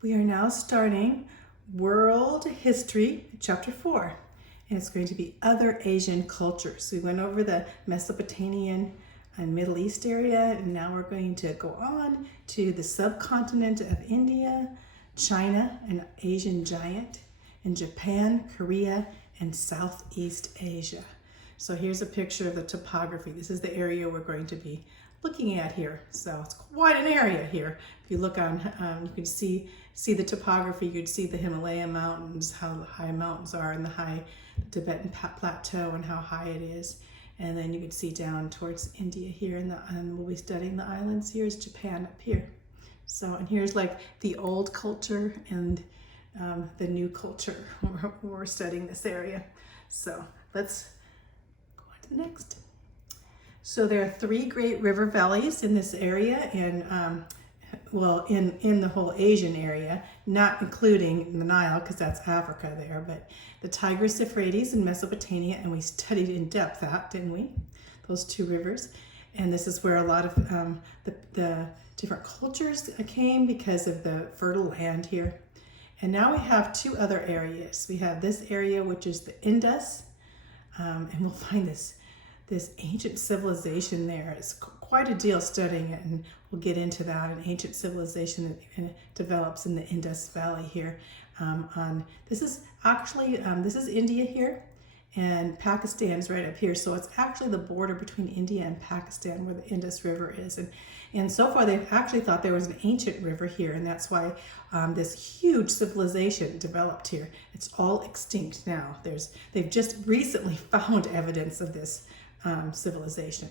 We are now starting World History, Chapter 4, and it's going to be Other Asian Cultures. We went over the Mesopotamian and Middle East area, and now we're going to go on to the subcontinent of India, China, an Asian giant, and Japan, Korea, and Southeast Asia. So here's a picture of the topography. This is the area we're going to be looking at here. So it's quite an area here. If you look on, you can see the topography. You'd see the Himalaya mountains, how high mountains are in the high Tibetan plateau and how high it is. And then you could see down towards India here, and we'll be studying the islands. Here's Japan up here. So, and here's like the old culture and the new culture. We're studying this area. So let's go on to the next. So there are 3 great river valleys in this area, and in the whole Asian area, not including the Nile, because that's Africa there, but the Tigris, Euphrates in Mesopotamia, and we studied in depth that, didn't we? Those 2 rivers. And this is where a lot of the different cultures came because of the fertile land here. And now we have 2 other areas. We have this area, which is the Indus, and we'll find this ancient civilization there. It's quite a deal studying it, and we'll get into that. An ancient civilization that develops in the Indus Valley here. This is India here, and Pakistan's right up here. So it's actually the border between India and Pakistan where the Indus River is. And so far they've actually thought there was an ancient river here, and that's why this huge civilization developed here. It's all extinct now. They've just recently found evidence of this civilization.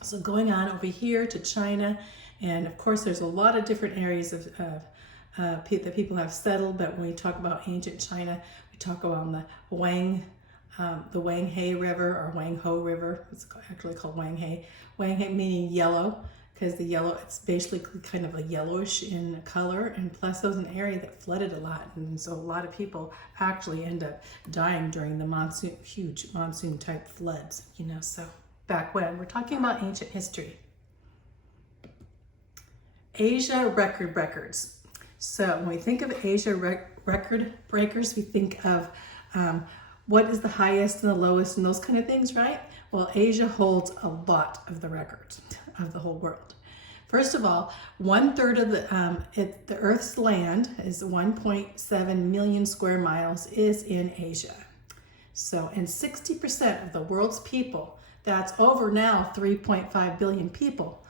So going on over here to China, and of course there's a lot of different areas that people have settled, but when we talk about ancient China, we talk about the Wanghe River or Wangho River. It's actually called Wanghe. Wanghe meaning yellow, because it's basically kind of a yellowish in color, and plus it was an area that flooded a lot, and so a lot of people actually end up dying during the huge monsoon type floods, so back when. We're talking about ancient history. Asia record breakers. So when we think of Asia record breakers, we think of what is the highest and the lowest and those kind of things, right? Well, Asia holds a lot of the records of the whole world. First of all, 1/3 of the Earth's land is 1.7 million square miles is in Asia. So, and 60% of the world's people, that's over now 3.5 billion people,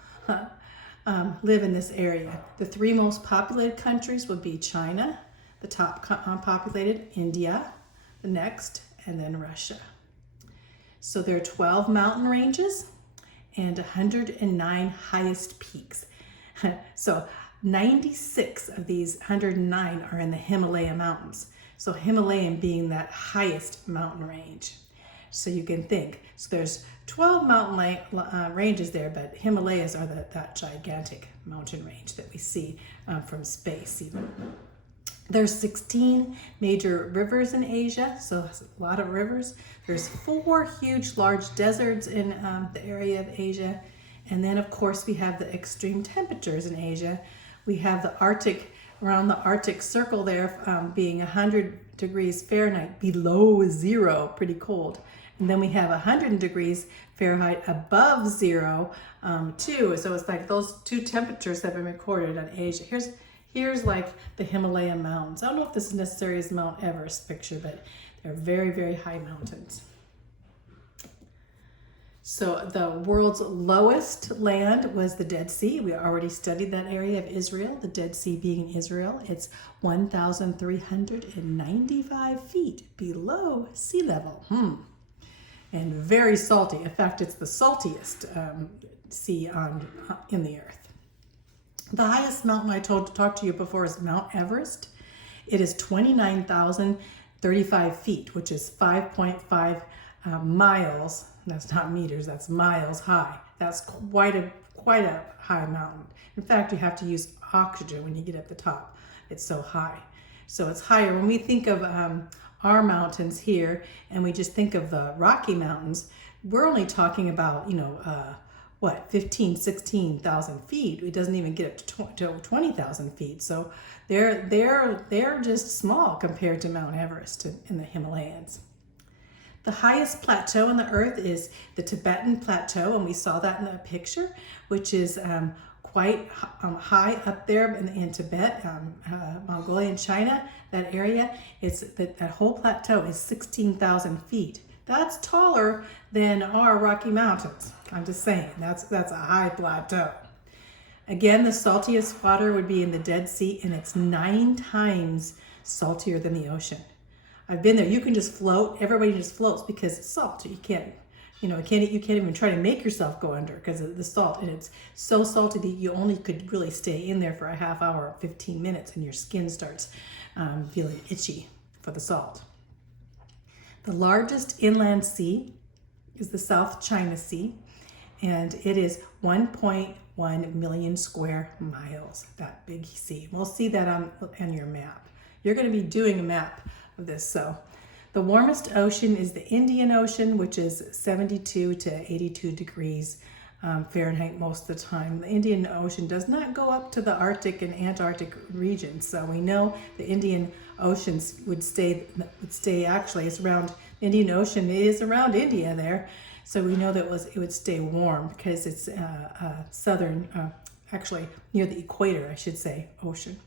live in this area. The 3 most populated countries would be China, the top populated, India, the next, and then Russia. So there are 12 mountain ranges and 109 highest peaks. So 96 of these 109 are in the Himalaya mountains. So Himalayan being that highest mountain range. So you can think, so there's 12 mountain ranges there, but Himalayas are that gigantic mountain range that we see from space even. There's 16 major rivers in Asia, so a lot of rivers. There's 4 huge, large deserts in the area of Asia. And then, of course, we have the extreme temperatures in Asia. We have the Arctic, around the Arctic Circle there being 100 degrees Fahrenheit below 0, pretty cold. And then we have 100 degrees Fahrenheit above 0 too. So it's like those 2 temperatures have been recorded on Asia. Here's like the Himalaya mountains. I don't know if this is necessarily is Mount Everest picture, but they're very, very high mountains. So the world's lowest land was the Dead Sea. We already studied that area of Israel, the Dead Sea being in Israel. It's 1,395 feet below sea level. And very salty. In fact, it's the saltiest sea in the earth. The highest mountain I talked to you before is Mount Everest. It is 29,035 feet, which is 5.5 miles. That's not meters, that's miles high. That's quite a high mountain. In fact, you have to use oxygen when you get at the top. It's so high. So it's higher. When we think of our mountains here, and we just think of the Rocky Mountains, we're only talking about, what, 15, 16,000 feet. It doesn't even get up to 20,000 feet. So they're just small compared to Mount Everest in the Himalayas. The highest plateau on the earth is the Tibetan Plateau, and we saw that in the picture, which is quite high up there in Tibet, Mongolia and China, that area. That whole plateau is 16,000 feet. That's taller than our Rocky Mountains. I'm just saying, that's a high plateau. Again, the saltiest water would be in the Dead Sea, and it's 9 times saltier than the ocean. I've been there. You can just float. Everybody just floats because it's salt. You can't even try to make yourself go under because of the salt. And it's so salty that you only could really stay in there for a half hour or 15 minutes, and your skin starts feeling itchy for the salt. The largest inland sea is the South China Sea, and it is 1.1 million square miles, that big sea. We'll see that on your map. You're going to be doing a map of this. So the warmest ocean is the Indian Ocean, which is 72 to 82 degrees Fahrenheit most of the time. The Indian Ocean does not go up to the Arctic and Antarctic regions, so we know the Indian Ocean would stay actually, it's around Indian Ocean. It is around India there, so we know that it would stay warm because it's southern, actually near the equator, I should say, ocean.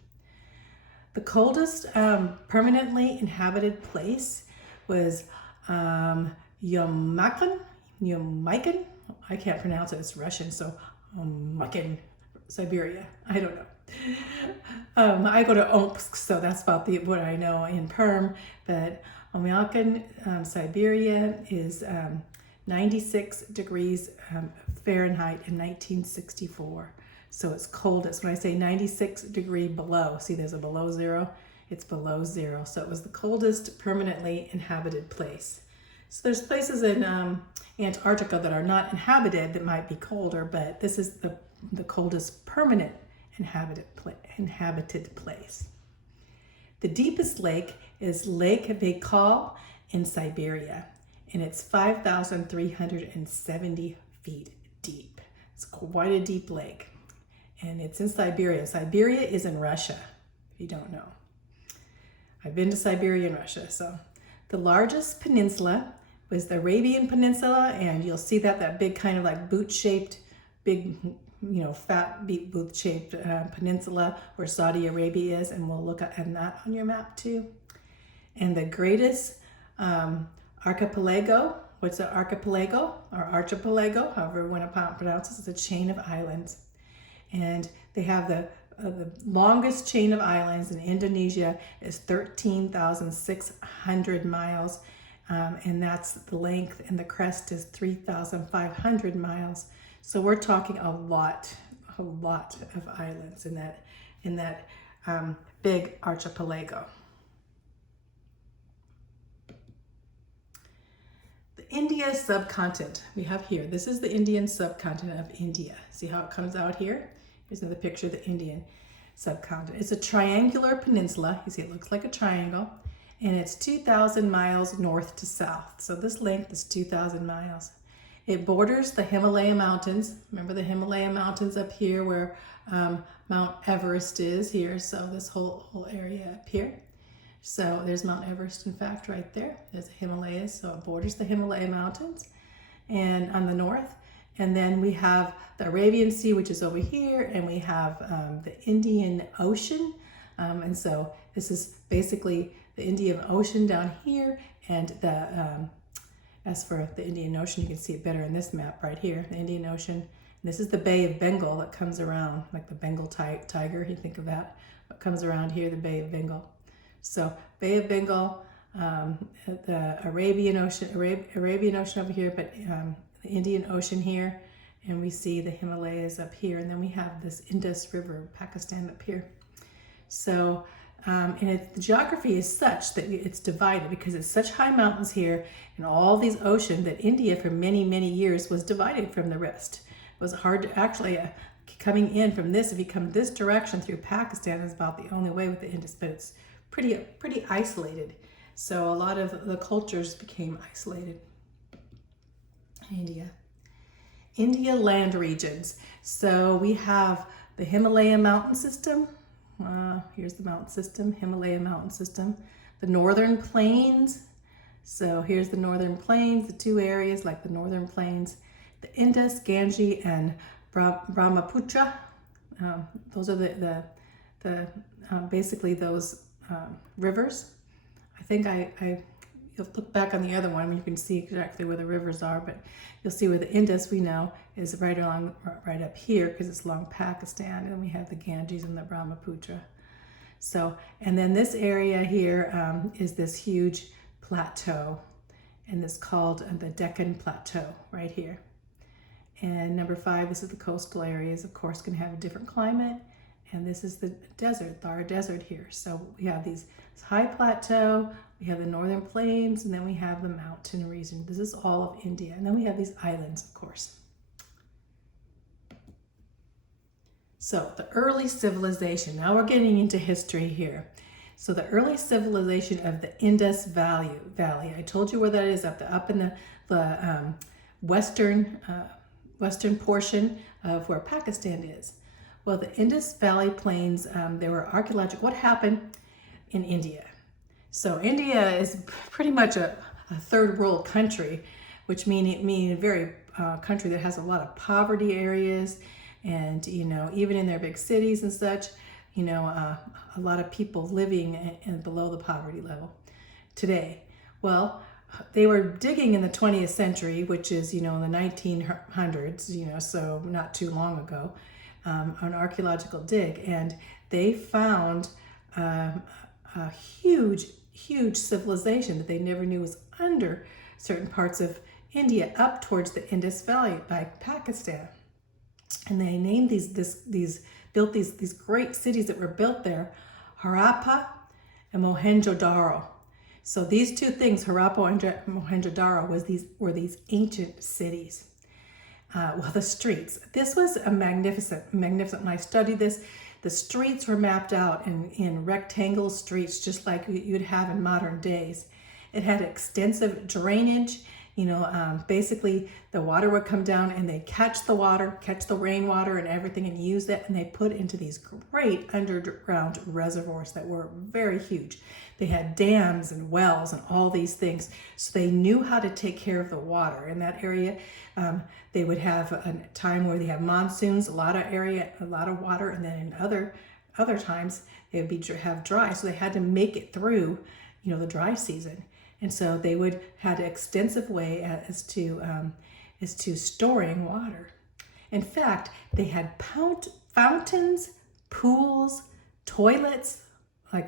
The coldest permanently inhabited place was Yomakin. I can't pronounce it. It's Russian, so Yomakin, Siberia. I don't know. I go to Omsk, so that's about what I know in Perm. But Yomakin, Siberia, is 96 degrees Fahrenheit in 1964. So it's coldest. When I say 96 degree below, see there's a below zero? It's below zero. So it was the coldest permanently inhabited place. So there's places in Antarctica that are not inhabited that might be colder, but this is the coldest permanent inhabited place. The deepest lake is Lake Baikal in Siberia, and it's 5,370 feet deep. It's quite a deep lake. And it's in Siberia. Siberia is in Russia, if you don't know. I've been to Siberia and Russia. So the largest peninsula was the Arabian Peninsula, and you'll see that big kind of like boot-shaped, big, fat boot-shaped peninsula where Saudi Arabia is, and we'll look at that on your map too. And the greatest archipelago, what's an archipelago or archipelago, however you want to pronounce it, is a chain of islands. And they have the longest chain of islands in Indonesia is 13,600 miles, and that's the length, and the crest is 3,500 miles. So we're talking a lot of islands in that big archipelago. The India subcontinent we have here. This is the Indian subcontinent of India. See how it comes out here? Here's another picture of the Indian subcontinent. It's a triangular peninsula. You see it looks like a triangle, and it's 2,000 miles north to south. So this length is 2,000 miles. It borders the Himalaya Mountains. Remember the Himalaya Mountains up here where Mount Everest is here. So this whole area up here. So there's Mount Everest, in fact, right there. There's the Himalayas, so it borders the Himalaya Mountains and on the north. And then we have the Arabian Sea, which is over here, and we have the Indian Ocean. And so this is basically the Indian Ocean down here, and as for the Indian Ocean, you can see it better in this map right here, the Indian Ocean. And this is the Bay of Bengal that comes around, like the Bengal tiger, you think of that. What comes around here, the Bay of Bengal. So Bay of Bengal, the Arabian Ocean over here, but the Indian Ocean here, and we see the Himalayas up here, and then we have this Indus River, Pakistan up here. So, the geography is such that it's divided because it's such high mountains here and all these oceans that India for many, many years was divided from the rest. It was hard to actually, coming in from this, if you come this direction through Pakistan is about the only way with the Indus, but it's pretty isolated. So a lot of the cultures became isolated in India. India land regions. So we have the Himalaya mountain system. Here's the mountain system, Himalaya mountain system. The northern plains. So here's the northern plains, the two areas like the northern plains, the Indus, Ganges, and Brahmaputra. Those are the basically those rivers. I think you'll look back on the other one, you can see exactly where the rivers are, but you'll see where the Indus we know is right up here because it's along Pakistan, and we have the Ganges and the Brahmaputra. So, and then this area here is this huge plateau, and it's called the Deccan Plateau right here. And number 5, this is the coastal areas, of course, can have a different climate. And this is the desert, Thar Desert here. So we have this high plateau, we have the northern plains, and then we have the mountain region. This is all of India. And then we have these islands, of course. So the early civilization, now we're getting into history here. So the early civilization of the Indus Valley. I told you where that is, up in the western portion of where Pakistan is. Well, the Indus Valley Plains, there were archaeological, what happened in India? So India is pretty much a third world country, which means a very country that has a lot of poverty areas, and even in their big cities and such, a lot of people living below the poverty level today. Well, they were digging in the 20th century, which is, in the 1900s, so not too long ago, an archaeological dig, and they found a huge civilization that they never knew was under certain parts of India up towards the Indus Valley by Pakistan. And they named built these great cities that were built there, Harappa and Mohenjo-daro. So these two things, Harappa and Mohenjo-daro, were these ancient cities. Well, the streets. This was a magnificent. When I studied this, the streets were mapped out in rectangle streets, just like you'd have in modern days. It had extensive drainage. Basically the water would come down and they'd catch the rainwater and everything, and use that, and they put into these great underground reservoirs that were very huge. They had dams and wells and all these things, so they knew how to take care of the water in that area. They would have a time where they have monsoons, a lot of water, and then in other times they would have dry, so they had to make it through the dry season. And so they had an extensive way as to storing water. In fact, they had fountains, pools, toilets,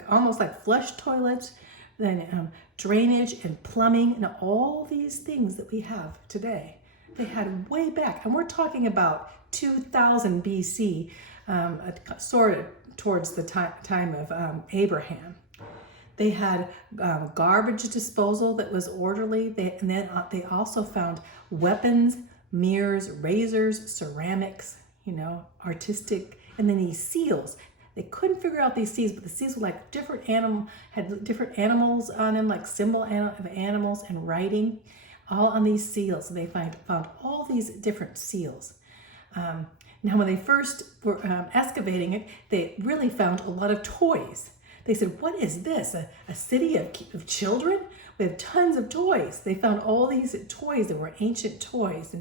almost like flush toilets, then drainage and plumbing, and all these things that we have today. They had way back, and we're talking about 2000 BC, sort of towards the time of Abraham. They had garbage disposal that was orderly. And then they also found weapons, mirrors, razors, ceramics, artistic, and then these seals. They couldn't figure out these seals, but the seals were like had different animals on them, like symbol of animals, and writing, all on these seals. And they found all these different seals. Now, when they first were excavating it, they really found a lot of toys. They said, what is this? A city of children? We have tons of toys. They found all these toys that were ancient toys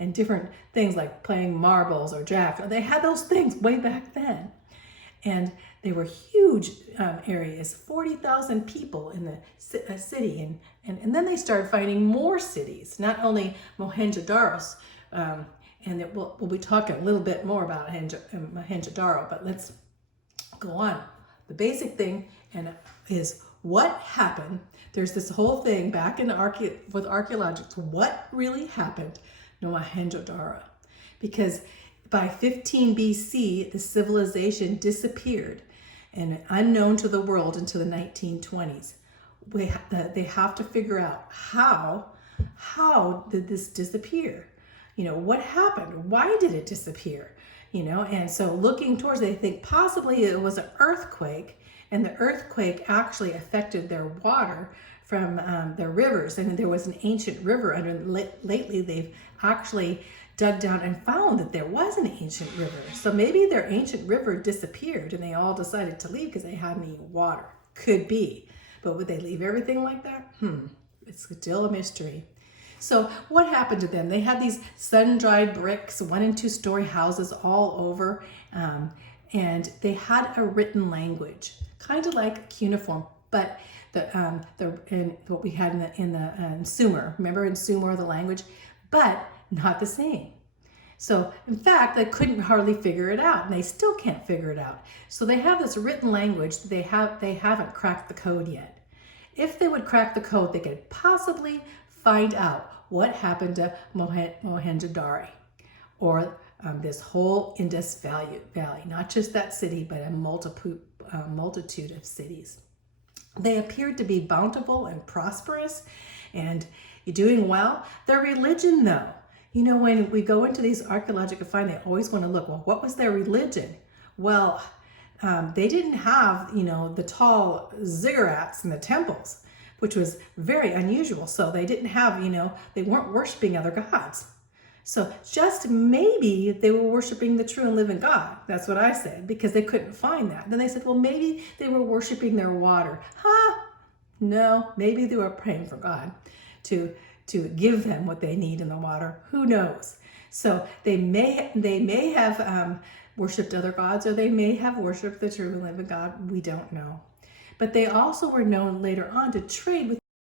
and different things like playing marbles or jacks. They had those things way back then. And they were huge areas, 40,000 people in the city. And then they started finding more cities, not only Mohenjo-daro. And we'll be talking a little bit more about Mohenjo-daro, but let's go on. The basic thing is what happened. There's this whole thing back with archaeologists. What really happened to Mohenjo-daro? Because by 15 BC, the civilization disappeared and unknown to the world until the 1920s. They have to figure out how did this disappear? What happened? Why did it disappear? And so looking towards, they think possibly it was an earthquake, and the earthquake actually affected their water from their rivers. And there was an ancient river lately they've actually dug down and found that there was an ancient river. So maybe their ancient river disappeared and they all decided to leave because they had any water. Could be. But would they leave everything like that? It's still a mystery. So what happened to them? They had these sun-dried bricks, 1- and 2-story houses all over, and they had a written language, kind of like cuneiform, but what we had in Sumer. Remember in Sumer the language, but not the same. So in fact, they couldn't hardly figure it out, and they still can't figure it out. So they have this written language. They haven't cracked the code yet. If they would crack the code, they could possibly find out what happened to Mohenjo-Daro, or this whole Indus Valley, not just that city, but a multitude of cities. They appeared to be bountiful and prosperous and doing well. Their religion, though, when we go into these archaeological finds, they always want to look, well, what was their religion? Well, they didn't have, the tall ziggurats in the temples, which was very unusual. So they didn't have, they weren't worshiping other gods. So just maybe they were worshiping the true and living God. That's what I said, because they couldn't find that. Then they said, well, maybe they were worshiping their water. No, maybe they were praying for God to give them what they need in the water. Who knows? So they may have worshipped other gods, or they may have worshipped the true and living God. We don't know. But they also were known later on to trade with